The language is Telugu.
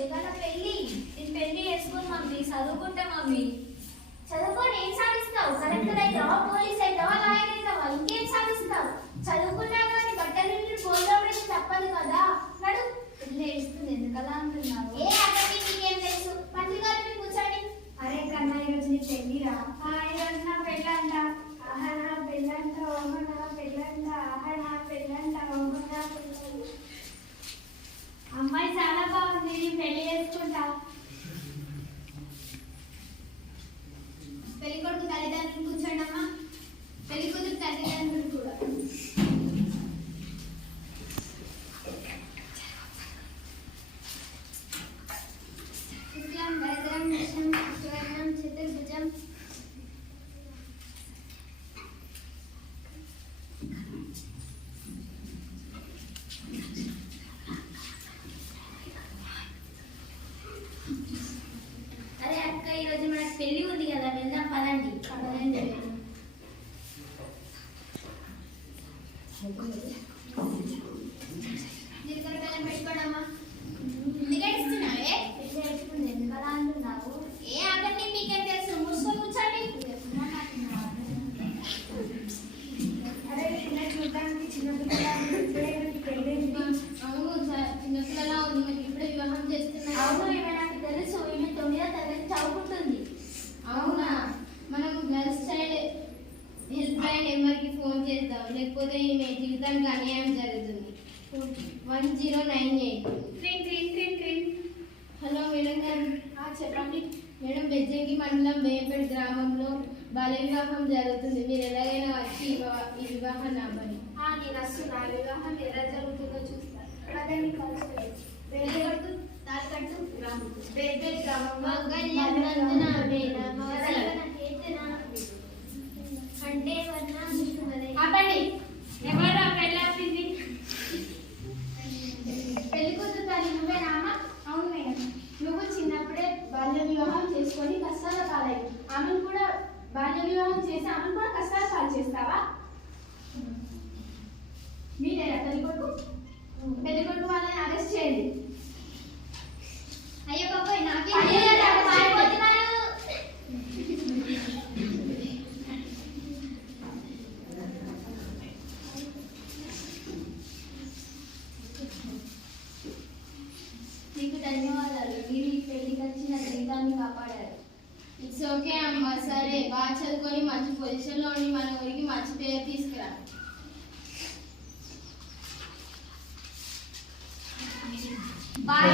పెళ్ళి. నేను పెళ్ళి చేసుకోను మమ్మీ. చదువుకుంటా మమ్మీ. చదువుకొని ఏం పెళ్ళి ఉంది కదా వెళ్దాం పదండి. పదండి. వన్ జీరో నైన్ ఎయిట్ ట్రింగ్ హలో మేడం గారు. చెప్పండి. మేడం బెజ్జంకి మండలం బేపేట గ్రామంలో బాల్య వివాహం జరుగుతుంది. మీరు ఎలాగైనా వచ్చి ఈ వివాహం నామని నేను వస్తున్నా. వివాహం ఎలా జరుగుతుందో చూస్తాను. గ్రామంలో చేసుకొని కష్టాల పాలై ఆమెను కూడా బాల్య వివాహం చేసి ఆమెను కూడా కష్టాల పాలు చేస్తావా? ఇట్స్ ఓకే అమ్మ. సరే బాగా చదువుకొని మంచి పొజిషన్లో ఉండి మన ఊరికి మంచి పేరు తీసుకురా. బాయ్